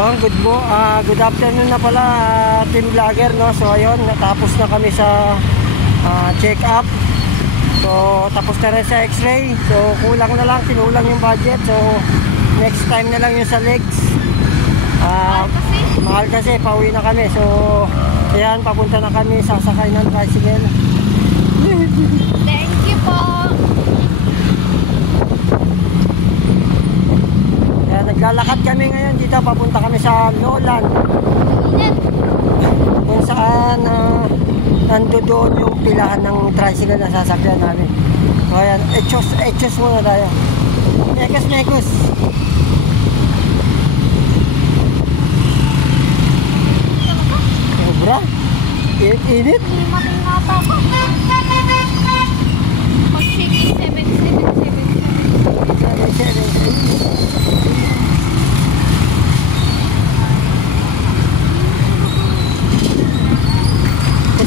Yun, good afternoon na pala, team vlogger, no? So ayun, natapos na kami sa check-up. So tapos na rin sa x-ray. So kulang na lang, sinulang yung budget. So next time na lang yung sa legs. Mahal kasi, pauwi na kami. So ayan, papunta na kami, sasakay ng tricycle. Thank you po. Kaya naglalakad kami ngayon dito, papunta kami sa Lolan. Kung saan nando doon yung pilahan ng tricycle na sasakyan namin. So ayan, echos muna tayo. Mekos. Sobra? Init? Himating nga pa ako. Pag-sige, 777.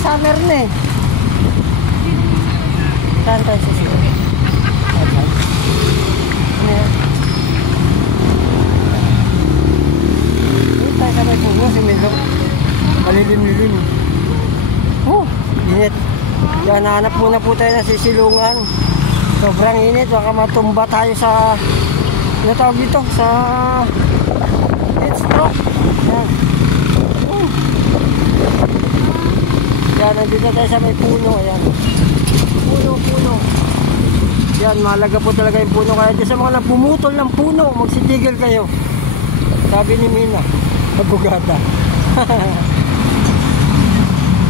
Summer na eh. Saan tayo sa sila? Ano yan? Tayo sa may puno, si Milo. Malilim-lilim. Oh, init. Yan, nahanap muna po tayo ng sisilungan. Sobrang init. Baka matumba tayo sa, ano tawag dito? Sa heat stroke. Yan. Yan, nandito tayo sa may puno. Ayan. Puno. Yan, mahalaga po talaga yung puno. Kaya dyan sa mga napumutol ng puno, magsitigil kayo. Sabi ni Mina, abogada.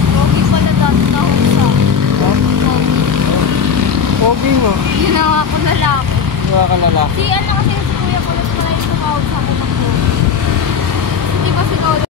Pogi pala dati na ako sa. Pogi mo. Ginawa ko na lang. Ginawa ka lalaki. Si ano kasi